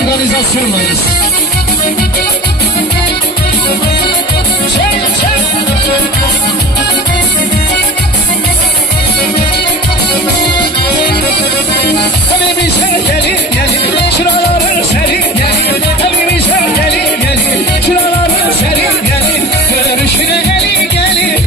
organizasyonlarız. Evimize gelin gelin, şuraları serin gelin. Evimize gelin gelin, şuraları serin gelin. Görüşüne gelin gelin,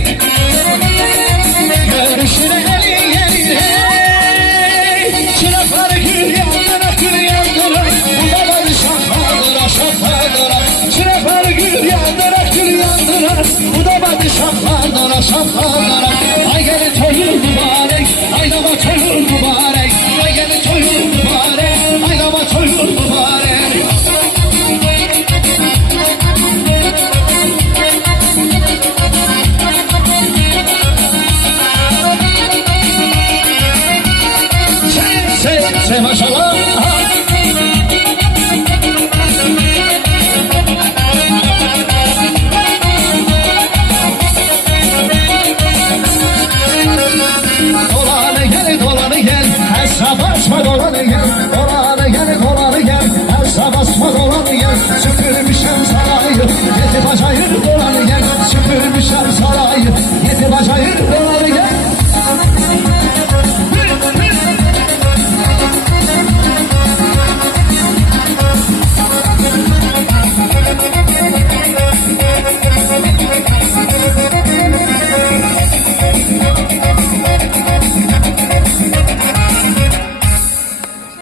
görüşüne gelin gelin. Hey, çırakları gül yandıra gül yandıra. Bunlar şafadıra şafadıra. Çırakları gül yandıra gül yandıra. Bu da bana şafadıra şafadıra. Ay gelin toyun mübarek, aylama toyun mübarek. Ay gelin toyun mübarek, aylama toyun mübarek. Sen maşallah. Dolanı gel, dolanı gel, hesap açma dolanı gel. Dolanı gel, dolanı gel, hesap açma dolanı gel. Süpürmüşem sarayı, yedi bacayır dolanı gel. Süpürmüşem sarayı, yedi bacayır dolanı gel.